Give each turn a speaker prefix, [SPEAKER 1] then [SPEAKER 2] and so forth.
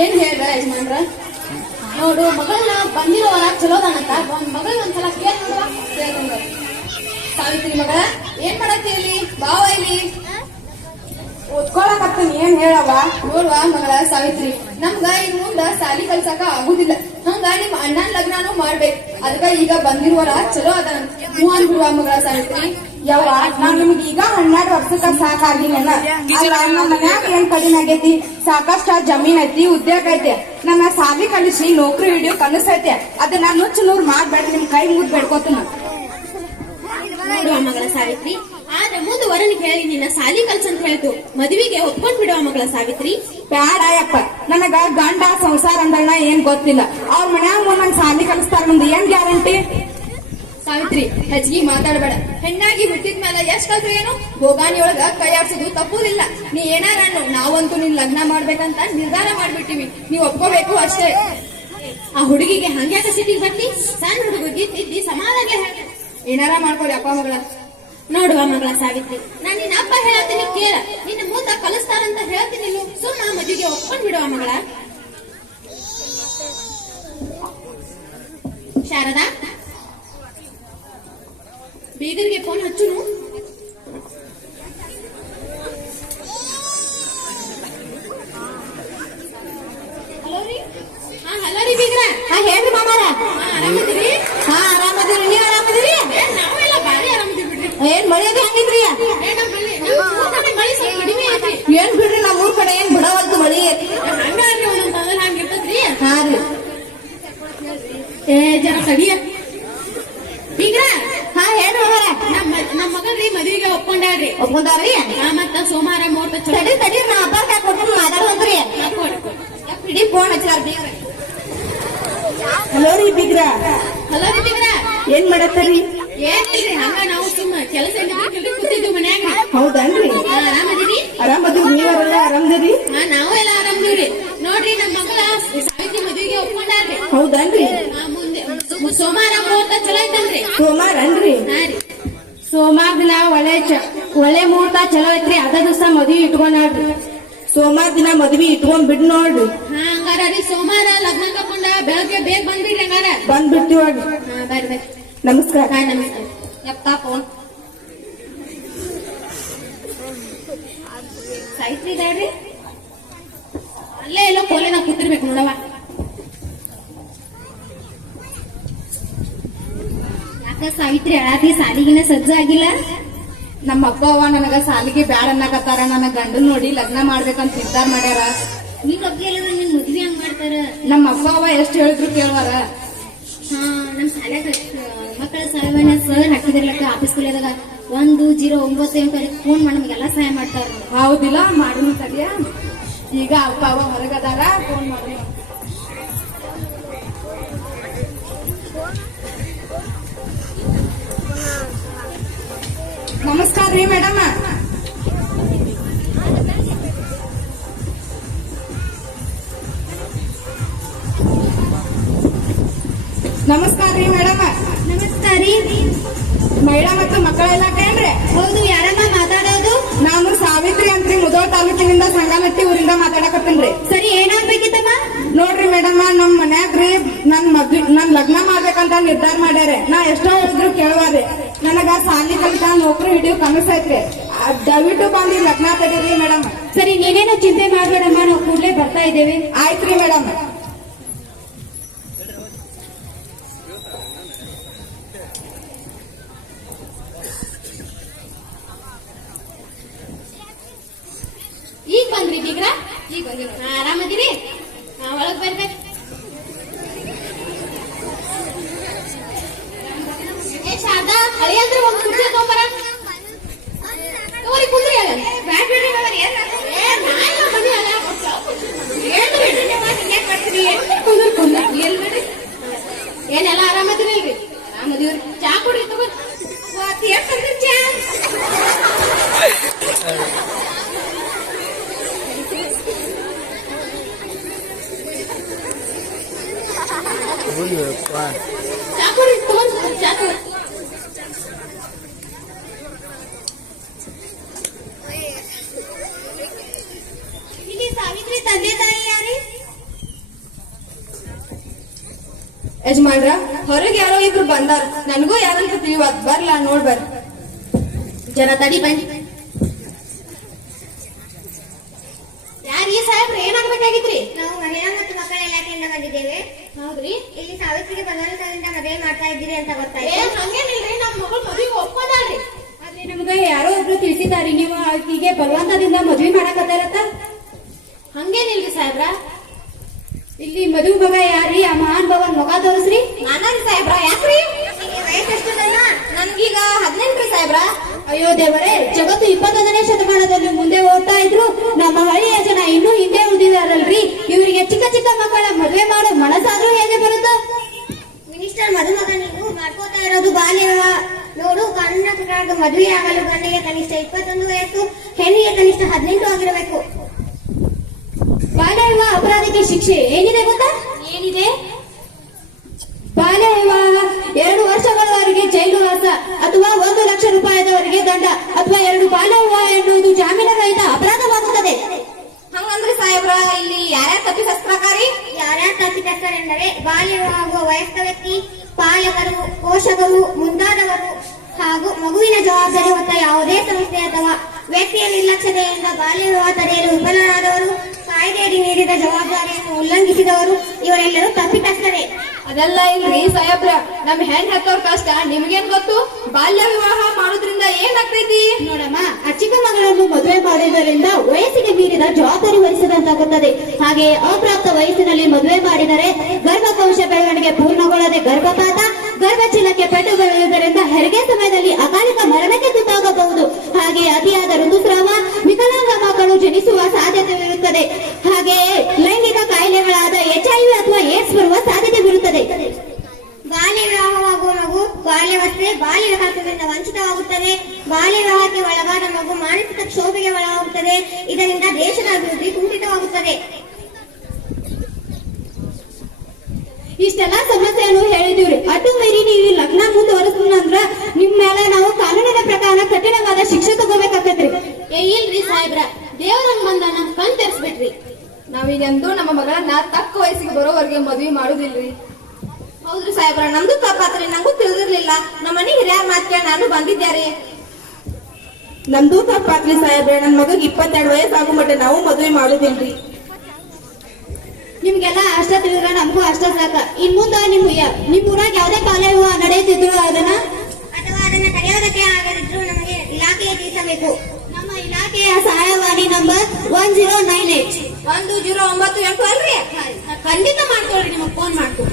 [SPEAKER 1] ಏನ್ ಹೇಳ್ದ ಯಜಮಾನ್ರ? ನೋಡು ಮಗಳನ್ನ ಬಂದಿರೋ ವರ ಚಲೋದಾನಂತ ಒಂದ್ ಮಗಳ್ ಒಂದ್ಸಲ ಕೇಳ್ ನೋಡುವ. ಸಾವಿತ್ರಿ ಮಗಳ ಏನ್ ಮಾಡತ್ತಿ ಇಲ್ಲಿ? ಬಾವ ಇಲ್ಲಿ.
[SPEAKER 2] ಓದ್ಕೊಳಕತ್ತೀನಿ ಏನ್ ಹೇಳವ
[SPEAKER 1] ನೋಡುವ ಮಗಳ ಸಾವಿತ್ರಿ ನಮ್ಗ ಇನ್ ಮುಂದ ಸಾಲಿ ಕಲ್ಸಕ ಆಗುದಿಲ್ಲ. ಹಂಗ ನಿಮ್ ಅಣ್ಣನ್ ಲಗ್ನಾನು ಮಾಡ್ಬೇಕು. ಅದಕ್ಕ ಈಗ ಬಂದಿರುವರ ಚಲೋ ಅದ ಅಂದ್ಬಿಡುವ ಮಗಳ ಸಾವಿತ್ರಿ.
[SPEAKER 2] ಯವ್ವ ನಾ ನಿಮ್ಗೆ ಈಗ ಹನ್ನೆರಡು ವರ್ಷಕ್ಕ ಸಾಕಾಗಿಲ್ಲ ನಮ್ಮ ಮನ್ಯಾಗ ಏನ್ ಕಡಿಮೆ ಆಗೈತಿ? ಸಾಕಷ್ಟ ಜಮೀನ್ ಐತಿ ಉದ್ಯೋಗ ಐತಿ. ನನ್ನ ಸಾಲಿ ಕಳಿಸಿ ನೌಕರಿ ಹಿಡಿಯೋ ಕನಸೈತೆ ಅದನ್ನ ನುಚ್ಚ ನೂರ್ ಮಾಡ್ಬೇಡ್ರಿ ನಿಮ್ ಕೈ ಮುದ್ ಬೇಡ್ಕೋತೀನಿ.
[SPEAKER 1] ಮಗಳ ಸಾವಿತ್ರಿ. ಆದ್ರೆ ಮುಂದೆ ವರನಿಗೆ ಕೇಳಿ ನಿನ್ನ ಸಾಲಿ ಕಲ್ಸ ಅಂತ ಹೇಳ್ತು ಮದುವೆಗೆ ಒಪ್ಕೊಂಡ್ ಬಿಡುವ ಮಗಳ ಸಾವಿತ್ರಿ.
[SPEAKER 2] ಬ್ಯಾಡ ಯಪ್ಪ ನನಗ ಗಂಡ ಸಂಸಾರ ಅಂದಣ್ಣ ಏನ್ ಗೊತ್ತಿಲ್ಲ. ಅವ್ರ ಮನ್ಯಾಗ ಮುಂದ್ ಸಾಲಿ ಕಲಿಸ್ತಾರ ಮುಂದೆ ಏನ್ ಗ್ಯಾರಂಟಿ?
[SPEAKER 1] ಸಾವಿತ್ರಿ ಹೆಚ್ಚಿಗೆ ಮಾತಾಡಬೇಡ. ಹೆಣ್ಣಾಗಿ ಬಿಟ್ಟಿದ ಮೇಲೆ ಎಷ್ಟ್ ಕಲ್ತು ಏನು ಭೋಗಾನಿಯೊಳಗ ಕೈಯಾಡ್ಸೋದು ತಪ್ಪುದಿಲ್ಲ ನೀ ಏನಾರ ನಾವಂತೂ ನಿನ್ ಲಗ್ನ ಮಾಡ್ಬೇಕಂತ ನಿರ್ಧಾರ ಮಾಡ್ಬಿಟ್ಟಿವಿ. ನೀವ್ ಒಪ್ಕೋಬೇಕು ಅಷ್ಟೇ. ಆ ಹುಡುಗಿಗೆ ಹಂಗ್ಯಾಕ ಸಿಟಿಗೆ ಬರ್ತಿ ಸಣ್ಣ ಹುಡುಗಿಗೆ ತಿದ್ದಿ ಸಮಾಧಾನ ಏನಾರ ಮಾಡ್ಕೊಳ್ಳಿ ಅಪ್ಪ ಮಗಳ. ನೋಡುವ ಮಗಳ ಸಾವಿತ್ರಿ, ನಾನ್ ನಿನ್ನ ಅಪ್ಪ ಹೇಳ್ತೀನಿ ಕೇಳ. ನಿನ್ನ ಮೂತ ಕಲಿಸ್ತಾರಂತ ಹೇಳ್ತೀನಿ ಸುಮ್ಮ ಮದುವೆಗೆ ಒಪ್ಕೊಂಡ್ ಬಿಡುವ ಮಗಳ. ಶಾರದಾ? ಬೀಗರಿಗೆ ಫೋನ್ ಹಚ್ಚುನು? ಹಲೋ ರೀ? ಹಾ ಹಲೋ ರೀ ಬೀಗ್ರ.
[SPEAKER 2] ಹಾ ಹೇಳ್ರಿ ಮಾಮಾರ.
[SPEAKER 1] ಹಾ ಆರಾಮದಿರಿ?
[SPEAKER 2] ಹಾ ಆರಾಮದಿರಿ. ನೀವ್ ಆರಾಮದಿರಿ?
[SPEAKER 1] ನಾವೆಲ್ಲ ಭಾರಿ ಆರಾಮದಿರಿ ಬಿಡ್ರಿ.
[SPEAKER 2] ಏನ್ ಮಳಿ ಅದು ಹಂಗಿದ್ರಿ?
[SPEAKER 1] ನಮ್ಮ ನಮ್ಮ
[SPEAKER 2] ಏನ್ ಬಿಡ್ರಿ ನಮ್ ಊರ್ ಕಡೆ ಏನ್ ಬಿಡವಲ್ತು ಮಳಿ
[SPEAKER 1] ಹಂಗಾರ್ರಿ ಒಂದೊಂದ್ ತಂದ್ರೆ ಹಂಗಿರ್ತದ್ರಿ.
[SPEAKER 2] ಹಾ ರೀ.
[SPEAKER 1] ಏ ಜರ ತಡಿಯ ಬೀಗ್ರ
[SPEAKER 2] ಹಾ ಹೇಳ್ರಿ ಮಾಮಾರ
[SPEAKER 1] ನಮ್ಮ ನಮ್ಮ ಮಗಳ್ರಿ ಮದುವೆಗೆ ಒಪ್ಕೊಂಡಾಳ್ರಿ
[SPEAKER 2] ಒಪ್ಕೊಂಡಾರ್ರಿ?
[SPEAKER 1] ಮತ್ತ ಸೋಮವಾರ ಮುಹೂರ್ತ ಚಲೋ
[SPEAKER 2] ತಡಿ ತಡಿ ನಾ ಅಪ್ಪಾರ್ ಕೊಟ್ಟು ಮಾತಾಡುವಂತ್ರಿ ಇಡೀ ಫೋನ್ ಹಚ್ಚಾರ ಹಲೋ ರೀ ಬಿಗ್ರ.
[SPEAKER 1] ಹಲೋ ರೀ ಬೀಗ್ರ.
[SPEAKER 2] ಏನ್ ಮಾಡತ್ತರಿ?
[SPEAKER 1] ಏನ್ರಿ ಹಂಗ ನಾವು ಸುಮ್ಮ ಕೆಲಸ ಕೂತಿದ್ವಿ ಮನ್ಯಾಗ.
[SPEAKER 2] ಹೌದನ್ರಿ?
[SPEAKER 1] ಹಾ, ಆರಾಮದಿರಿ
[SPEAKER 2] ಆರಾಮದಿರಿ ನೀವರೆಲ್ಲ ಆರಾಮದಿರಿ
[SPEAKER 1] ಹಾ ನಾವು ಎಲ್ಲ ಆರಾಮದಿವ್ರಿ ನೋಡ್ರಿ ನಮ್ಮ ಮಗಳ ಸಾವಿತ್ರಿ ಮದುವೆಗೆ ಒಪ್ಕೊಂಡಾರ್ರಿ.
[SPEAKER 2] ಹೌದನ್ರಿ?
[SPEAKER 1] ಮುಂದೆ ಸೋಮವಾರ ಮುಹೂರ್ತ ಚಲೋ ಐತನ್ರಿ
[SPEAKER 2] ಸೋಮವಾರ ಅನ್ರಿ?
[SPEAKER 1] ಹಾ ರೀ.
[SPEAKER 2] ಸೋಮವಾರ ದಿನ ಒಳ್ಳೆ ಒಳ್ಳೆ ಮುಹೂರ್ತ ಚಲೋ ಐತ್ರಿ ಅದ ದಿವಸ ಮದ್ವಿ ಇಟ್ಕೊಂಡ್ರಿ ಸೋಮವಾರ ದಿನ ಮದ್ವಿ ಇಟ್ಕೊಂಡ್ ಬಿಡ್ ನೋಡ್ರಿ.
[SPEAKER 1] ಹಂಗಾರ ರೀ ಸೋಮವಾರ ಲಗ್ನ ತಕೊಂಡ ಬೆಳಗ್ಗೆ ಬೇಗ ಬಂದ್ರಿ ಹಂಗಾರ?
[SPEAKER 2] ಬಂದ್ ಬಿಡ್ತೀವಿ
[SPEAKER 1] ಹಾ ಬರ್ರಿ
[SPEAKER 2] ನಮಸ್ಕಾರ.
[SPEAKER 1] ನಮಸ್ಕಾರ. ಯಪ್ಪ ಫೋನ್ ಇದಾಳ್ರಿ ಅಲ್ಲೇ ಎಲ್ಲೋ ಕೋಲಿನ ಕೂತಿರ್ಬೇಕು ನೋಡವ ಸಾವಿತ್ರಿ ಹೇಳಾತಿ ಸಾಲಿಗಿನ ಸಜ್ಜ ಆಗಿಲ್ಲ?
[SPEAKER 2] ನಮ್ಮ ಅಪ್ಪ ಅವ್ವ ನನಗ ಸಾಲಿಗೆ ಬ್ಯಾಡ ಅನ್ನಕತ್ತಾರ ನನ್ನ ಗಂಡು ನೋಡಿ ಲಗ್ನ ಮಾಡ್ಬೇಕಂತ ನಿರ್ಧಾರ ಮಾಡ್ಯಾರ.
[SPEAKER 1] ನೀವು ಬಗ್ಗೆ ಎಲ್ಲ ನಿನ್ ಮದ್ವೆ ಹಂಗ್ ಮಾಡ್ತಾರ?
[SPEAKER 2] ನಮ್ಮ ಅಪ್ಪ ಅವ್ವ ಎಷ್ಟ್ ಹೇಳಿದ್ರು ಕೇಳ್ವಾರ.
[SPEAKER 1] ಹಾ ನಮ್ ಶಾಲ್ಯಾಗ ಮಕ್ಕಳ ಸಹಾಯವಾಣಿ ಸರ್ ಹಾಕಿದಿರ್ಲಕ್ಕ ಆಫೀಸ್ ಕಲಿಯದಾಗ ಒಂದು ಜೀರೋ ಒಂಬತ್ತು ಎಂಟು ಫೋನ್ ಮಾಡಿ ನಮಗೆಲ್ಲ ಸಹಾಯ ಮಾಡ್ತಾರ.
[SPEAKER 2] ಹೌದಿಲ್ಲ ಮಾಡಿನ ತಡಿಯ ಈಗ ಅಪ್ಪ ಅವ್ವ ಹೊರಗದಾರ ಫೋನ್ ಮಾಡಿ ನಮಸ್ಕಾರ ರೀ ಮೇಡಮ್. ನಮಸ್ಕಾರ ರೀ ಮೇಡಮ್.
[SPEAKER 1] ನಮಸ್ಕಾರ ರೀ.
[SPEAKER 2] ಮಹಿಳಾ ಮತ್ತು ಮಕ್ಕಳ ಇಲಾಖೆ
[SPEAKER 1] ಹೌದು ಯಾರಮ್ಮ ಮಾತಾಡೋದು?
[SPEAKER 2] ನಾನು ಸಾವಿತ್ರಿ ಅಂತ್ರಿ ಮುದೋಳ್ ತಾಲೂಕಿನಿಂದ ಸಂಗಮಟ್ಟಿ ಊರಿಂದ ಮಾತಾಡಕತ್ತೀನ್ರಿ
[SPEAKER 1] ಸರಿ ಏನಾಗ್ಬೇಕಿತ್ತಮ್ಮ?
[SPEAKER 2] ನೋಡ್ರಿ ಮೇಡಮ್ ನಮ್ ಮನ್ಯಾಗ್ರಿ ನನ್ ಮದ್ವಿ ನನ್ ಲಗ್ನ ಮಾಡ್ಬೇಕಂತ ನಿರ್ಧಾರ ಮಾಡ್ಯಾರ. ನಾ ಎಷ್ಟೋ ಹೇಳಿದ್ರು ಕೇಳುವಾರಿ. ಸಾಲಿ ಕಲಿತ ನೌಕರಿ ಹಿಡಿಯೋ ಕನಸೈತ್ರಿ ಆ, ದಯವಿಟ್ಟು ಬಂದು ಲಗ್ನ ತಡೀರಿ ಮೇಡಮ್.
[SPEAKER 1] ಸರಿ ನೀನೇನೋ ಚಿಂತೆ ಮಾಡ್ಬೇಡಮ್ಮ ನಾವು ಕೂಡ್ಲೇ ಬರ್ತಾ ಇದ್ದೇವೆ.
[SPEAKER 2] ಆಯ್ತ್ರಿ ಮೇಡಮ್.
[SPEAKER 1] ಈಗ ಬಂದ್ರಿ ಬೀಗ್ರ ಈಗ ಆರಾಮದಿರಿ? ಒಳಗ್ ಬರ್ಬೇಕು. fly. ಯಜಮಾನ್ರ ಹೊರಗೆ ಯಾರೋ ಇಬ್ರು ಬಂದಾರ ನನಗೂ ಯಾರಂತ ತಿಳಿಯುವ ಬರ್ಲಾ ನೋಡ್ಬರ್
[SPEAKER 3] ಜನ ತಡಿ ಬನ್ನಿ ಸಾಹೇಬ್ರು
[SPEAKER 4] ನಾವು ಮಹಿಳಾ ಮತ್ತು ಮಕ್ಕಳ ಇಲಾಖೆಯಿಂದ ಬಂದಿದ್ದೇವೆ.
[SPEAKER 3] ಹೌದ್ರಿ?
[SPEAKER 4] ಇಲ್ಲಿ ಸಾವಿತ್ರಿಗೆ ಬಲವಂತದಿಂದ ಮದುವೆ ಮಾಡ್ತಾ ಇದ್ದೀರಿ ಅಂತ ಗೊತ್ತಾಯ್ತು.
[SPEAKER 3] ಹಂಗೇನಿಲ್ರಿ ನಮ್ಮ ಮಗಳು ಮದುವೆ ಒಪ್ಪದಾಳ್ರಿ
[SPEAKER 5] ಆದ್ರೆ ನಮ್ಗೆ ಯಾರೋ ಒಬ್ರು ತಿಳಿಸಿದಾರಿ ನೀವು ಆಕಿಗೆ ಬಲವಂತದಿಂದ ಮದುವೆ ಮಾಡಕತ್ತಾರತ್ತ
[SPEAKER 3] ಹಂಗೇನಿಲ್ರಿ ಸಾಹೇಬ್ರ?
[SPEAKER 5] ಇಲ್ಲಿ ಮದುವೆ ಮಗ ಯಾರಿ ಆ ಮಹಾನ್ ಭವನ್ ಮಗ ತೋರಿಸ್ರಿ.
[SPEAKER 3] ನಾನಾರಿ ಸಾಹೇಬ್ರ ಯಾಕ್ರಿ?
[SPEAKER 4] ವಯಸ್ಸೆಷ್ಟದಲ್ಲ?
[SPEAKER 3] ನನ್ಗೀಗ ಹದಿನೆಂಟ್ರಿ ಸಾಹೇಬ್ರ.
[SPEAKER 5] ಅಯ್ಯೋ ದೇವರೇ ಜಗತ್ತು ಇಪ್ಪತ್ತೊಂದನೇ ಶತಮಾನದಲ್ಲಿ ಮುಂದೆ ಹೋಗ್ತಾ ಇದ್ರು. ನಮ್ಮ ಹಳ್ಳಿಯ ಜನ ಇನ್ನೂ ಹಿಂದೆ ಉಳಿದಿದಾರಲ್ರಿ ಇವರಿಗೆ ಚಿಕ್ಕ ಚಿಕ್ಕ ಮಕ್ಕಳ ಮದುವೆ ಮಾಡೋ ಮನಸ್ಸಾದ್ರೂ ಹೇಗೆ ಬರುತ್ತೋ
[SPEAKER 4] ಮಿನಿಸ್ಟರ್ ಮದುಮಗ ನೀವು ಮಾಡ್ಕೋತಾ ಇರೋದು ಬಾಲ್ಯ ವಿವಾಹ. ನೋಡು ಕಾನೂನಿನ ಪ್ರಕಾರ ಮದುವೆ ಆಗಲು ಗಂಡಿಗೆ ಕನಿಷ್ಠ ಇಪ್ಪತ್ತೊಂದು ವಯಸ್ಸು ಹೆಣ್ಣಿಗೆ ಕನಿಷ್ಠ ಹದಿನೆಂಟು ಆಗಿರಬೇಕು.
[SPEAKER 5] ಬಾಲ್ಯ ವಿವಾಹ ಅಪರಾಧಕ್ಕೆ ಶಿಕ್ಷೆ ಏನಿದೆ ಗೊತ್ತಾ?
[SPEAKER 3] ಏನಿದೆ?
[SPEAKER 5] ಬಾಲ್ಯ ವಿವಾಹ ಎರಡು ವರ್ಷಗಳವರೆಗೆ ಜೈಲುವಾಸ ಅಥವಾ ಒಂದು ಲಕ್ಷ ರೂಪಾಯಿದವರೆಗೆ ದಂಡ ಅಥವಾ ಎರಡು ಬಾಲ್ಯ ವಿವಾಹ ಎನ್ನುವುದು ಜಾಮೀನು ರಹಿತ ಅಪರಾಧವಾಗುತ್ತದೆ.
[SPEAKER 3] ಹಂಗಂದ್ರೆ ಸಾಹೇಬ್ರ ಇಲ್ಲಿ ಯಾರ್ಯಾರು ತಪ್ಪಿಸ್ತಾರೆ
[SPEAKER 4] ಯಾರ್ಯಾರು ಎಂದರೆ ಬಾಲ್ಯ ವಿವಾಹ ಆಗುವ ವಯಸ್ಕ ವ್ಯಕ್ತಿ ಪಾಲಕರು ಪೋಷಕರು ಮುಂತಾದವರು ಹಾಗೂ ಮಗುವಿನ ಜವಾಬ್ದಾರಿ ಹೊತ್ತ ಯಾವುದೇ ಸಂಸ್ಥೆ ಅಥವಾ ವ್ಯಕ್ತಿಯ ನಿರ್ಲಕ್ಷ್ಯತೆಯಿಂದ ಬಾಲ್ಯ ವಿವಾಹ ತಡೆಯಲು ವಿಫಲರಾದವರು ಕಾಯ್ದೆಯಡಿ ನೀಡಿದ ಜವಾಬ್ದಾರಿಯನ್ನು ಉಲ್ಲಂಘಿಸಿದವರು ಇವರೆಲ್ಲರೂ ತಪ್ಪಿತಸ್ಥರೇ.
[SPEAKER 1] ಅದೆಲ್ಲ ಇಲ್ರಿ ಸಾಹೇಬ್ರ. ನಮ್ ಹೆಣ್ ಹತ್ತೋರ್ ಕಷ್ಟ ನಿಮ್ಗೇನ್ ಗೊತ್ತು? ಬಾಲ್ಯ ವಿವಾಹ ಮಾಡೋದ್ರಿಂದ ಏನಾಗ್ತೈತಿ?
[SPEAKER 5] ನೋಡಮ್ಮ ಆ ಚಿಕ್ಕ ಮಗಳನ್ನು ಮದುವೆ ಮಾಡುವುದರಿಂದ ವಯಸ್ಸಿಗೆ ಮೀರಿದ ಜವಾಬ್ದಾರಿ ವಹಿಸಿದಂತಾಗುತ್ತದೆ. ಹಾಗೆ ಅಪ್ರಾಪ್ತ ವಯಸ್ಸಿನಲ್ಲಿ ಮದುವೆ ಮಾಡಿದರೆ ಗರ್ಭಕೋಶ ಬೆಳವಣಿಗೆ ಪೂರ್ಣಗೊಳ್ಳದೆ ಗರ್ಭಪಾತ ಗರ್ಭಚೀಲಕ್ಕೆ ಪೆಟ್ಟು ಬೀಳುವುದರಿಂದ ಹೆರಿಗೆ ಸಮಯದಲ್ಲಿ ಅಕಾಲಿಕ ಮರಣಕ್ಕೆ ತುತ್ತಾಗಬಹುದು. ಹಾಗೆ ಅತಿಯಾದ ಋತುಸ್ರಾವ ವಿಕಲಾಂಗ ಮಕ್ಕಳು ಜನಿಸುವ ಸಾಧ್ಯತೆವಿರುತ್ತದೆ ಹಾಗೆಯೇ ಇಷ್ಟೆಲ್ಲ ಸಮಸ್ಯೆಯನ್ನು ಹೇಳಿದೀವ್ರಿ ಅಟ್ಟು ಮೀರಿ ನೀವು ಲಗ್ನ ಮುಂದುವರೆಸಿದ್ರ ನಿಮ್ ಮೇಲೆ ನಾವು ಕಾನೂನಿನ ಪ್ರಕಾರ ಕಠಿಣವಾದ ಶಿಕ್ಷೆ ತಗೋಬೇಕಾಗತ್ರಿ
[SPEAKER 3] ಏ ಇಲ್ರಿ ಸಾಹೇಬ್ರ. ದೇವರಂಗ್ ಬಂದ ನಮ್ ಕಣ್ ತೆರ್ಸ್ಬಿಟ್ರಿ.
[SPEAKER 1] ನಾವೀಗೆಂದು ನಮ್ಮ ಮಗಳನ್ನ ತಕ್ಕ ವಯಸ್ಸಿಗೆ ಬರೋವರೆಗೆ ಮದ್ವಿ ಮಾಡುದಿಲ್ರಿ.
[SPEAKER 3] ಹೌದ್ರಿ ಸಾಹೇಬ್ರ. ನಮ್ದು ತಪ್ಪಾತ್ರಿ. ನಂಗೂ ತಿಳಿದಿರ್ಲಿಲ್ಲ. ನಮ್ಮ ಮನೆ ಹಿರಿಯರ್ ಮಾತ್ ಕೇಳಿ ನಾನು ಬಂದಿದ್ದಾರೆ
[SPEAKER 2] ನಮ್ದು ತಪ್ಪಾತ್ರಿ ಸಾಹೇಬ್ರ. ನನ್ ಮಗಗ್ ಇಪ್ಪತ್ತೆರಡು ವಯಸ್ಸಾಗೋ ಮಟ್ಟ ನಾವು ಮದುವೆ ಮಾಡುದಿಲ್ರಿ.
[SPEAKER 5] ನಿಮ್ಗೆಲ್ಲ ಅಷ್ಟ ತಿಳಿದ್ರೆ ನಮಗೂ ಅಷ್ಟ ಸಾಕ. ಇನ್ ಮುಂದ ನಿಮ್ ನಿಮ್ ಊರಾಗ ಯಾವ್ದೇ ಕಾಲೇ ವಿವಾಹ ನಡೆಯುತ್ತಿದ್ರು ಅದನ್ನ
[SPEAKER 4] ಅಥವಾ ಅದನ್ನ ತಡೆಯೋದಕ್ಕೆ ಆಗದಿದ್ರು ನಮಗೆ ಇಲಾಖೆಗೆ ತಿಳಿಸಬೇಕು.
[SPEAKER 5] ನಮ್ಮ ಇಲಾಖೆಯ ಸಹಾಯವಾಣಿ number one zero nine eight.
[SPEAKER 3] ಒಂದು ಜೀರೋ ಒಂಬತ್ತು ಎಂಟು ಅಲ್ರಿ ಖಂಡಿತ ಮಾಡ್ಕೊಳ್ರಿ ನಿಮಗ್ ಫೋನ್ ಮಾಡ್ತು